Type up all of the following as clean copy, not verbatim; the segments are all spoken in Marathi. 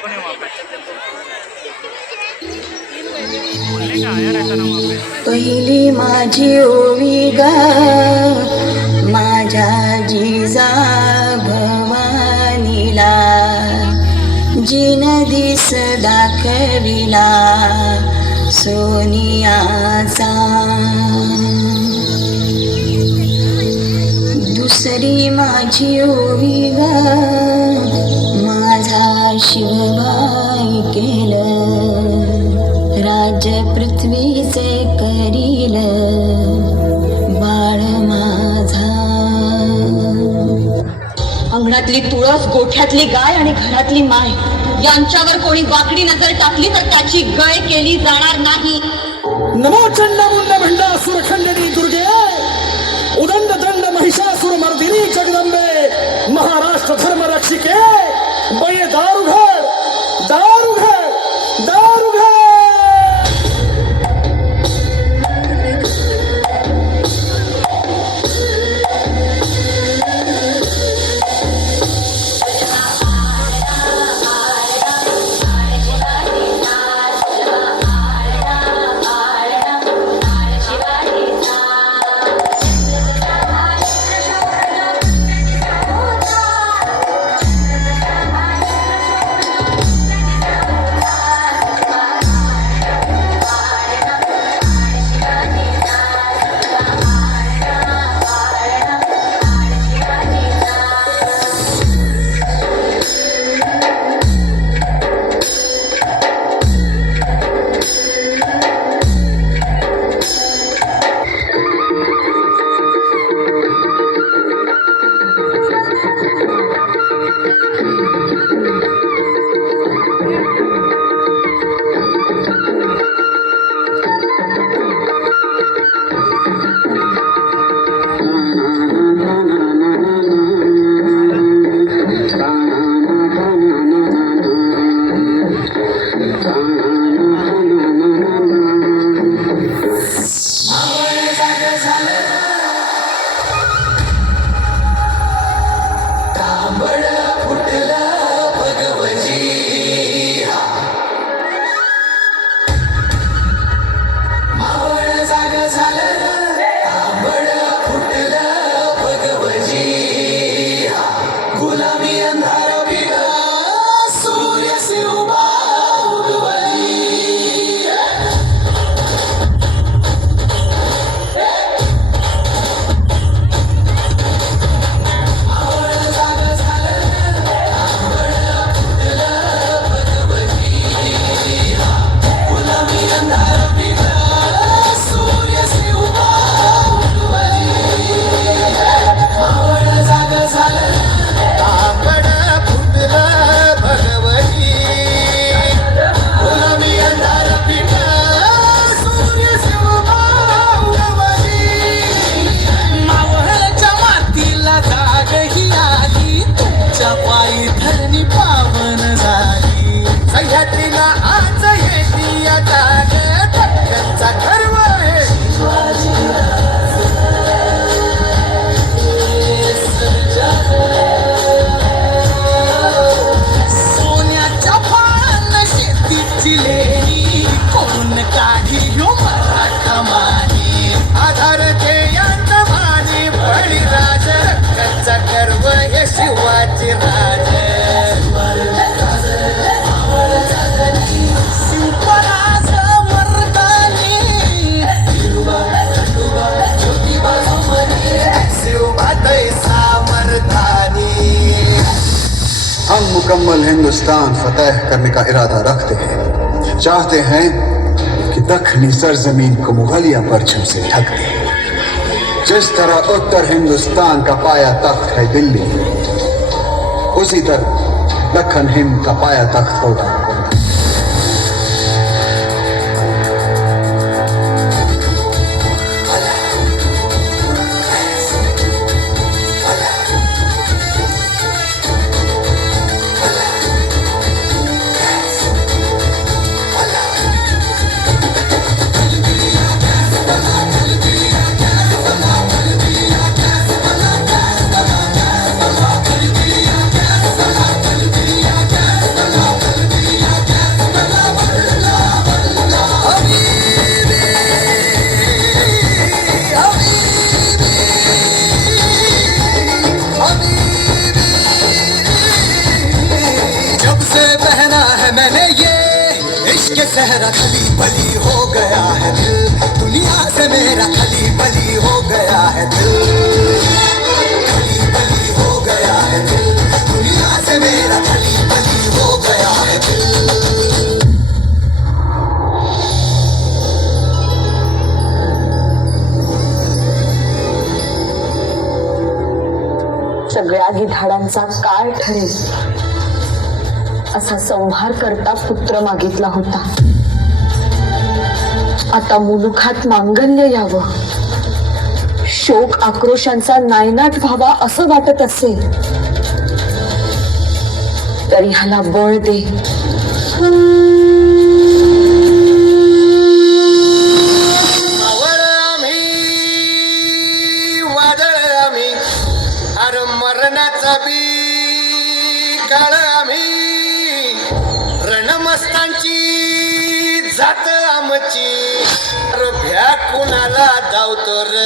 कौन है वहाँ पे? बोलने का आया रहता ना वहाँ पे। पहिली माझी ओवी गा माझ्या जिजा भवानीला जिन दिस दाखविला सोनियाचा दुसरी माझी ओवी गा माझा शिवबाई केलं राज्य पृथ्वीचे करील बाळ माझा अंगणातली तुळस गोठ्यातली गाय आणि घरातली माय यांच्यावर कोणी वाकडी नजर टाकली तर त्याची गय केली जाणार नाही. नमो चंडमुंड भंडासुरखंडिनी दुर्गे उदंड दंड महिषासुर मर्दिनी जगदंबे महाराष्ट्र धर्म रक्षिके बये दारुघर दारुघर दारुघर. हम मुकम्मल हिंदुस्तान फतेह करने का इरादा रखते हैं, चाहते हैं कि दक्षिणी सरजमीन को मुगलिया परचम से ढक दें। जिस तरह उत्तर हिंदुस्तान का पाया तख्त है दिल्ली, उसी तरह दक्षिण हिंद का पाया तख्त होगा। के सहरा खली बली हो गया है दिल, दुनिया से मेरा खली बली हो गया है दिल, खली बली हो गया है दिल, दुनिया से मेरा खली बली हो गया है दिल. सगळ्या गिधाडांचा काळ ठरेल असा संहार करता पुत्र मागितला होता. आता मुलुखात मांगल्य यावं, शोक आक्रोशांचा नायनाट व्हावा असं वाटत असेल तरी ह्याला बळ दे. मरणाचा बी काळ आम्ही, रणमस्तांची जात आमची, भ्या कुणाला धावतो र.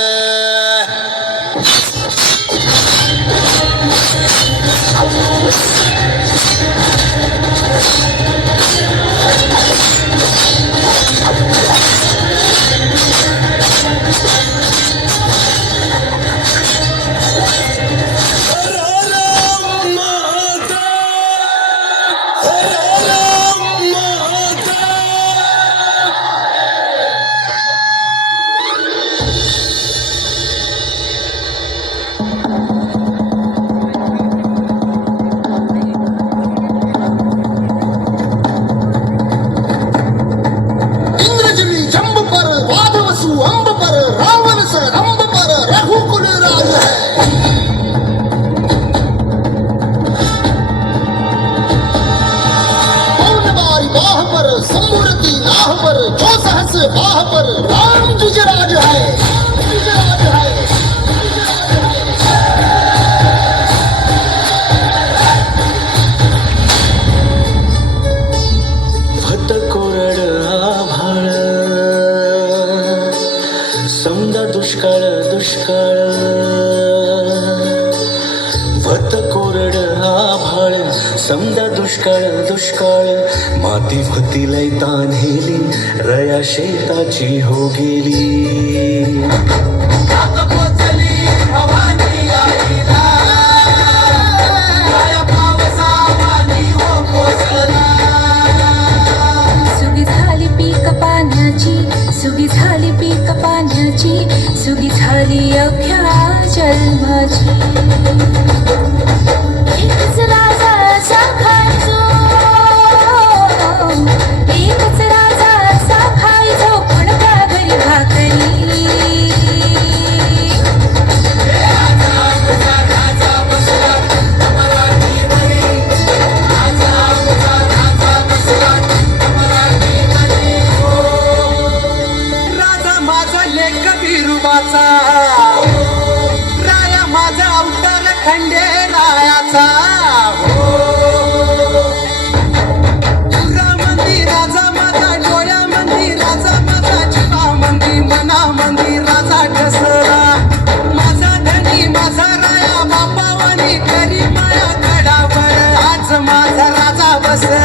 राम जुजराज है, जुजराज है. भत कोरड आभाळ, समजा दुष्काळ दुष्काळ. भत कोरड आभाळ, समजा दुष्काळ दुष्काळ. माती भती लय तान्हेली, रया शेताची हो गेली. सुगी झाली पीक पाण्याची, सुगी झाली पीक पाण्याची, सुगी झाली अवघ्या जन्माची. एकच राजा साखायचो, एकच राजा साखायचो, पण त्या घरी भाकरी. राजा माझा लेख बिरुबाचा, राया माझा अवतार खंडे रायाचा. मंदी राजा माझा, डोळ्या मंदी राजा माझा, जीवा मंदी मना मंदी राजा ठसला. माझा धनी माझा राया, बापावानी करी माया गडावर आज माझा राजा बसला.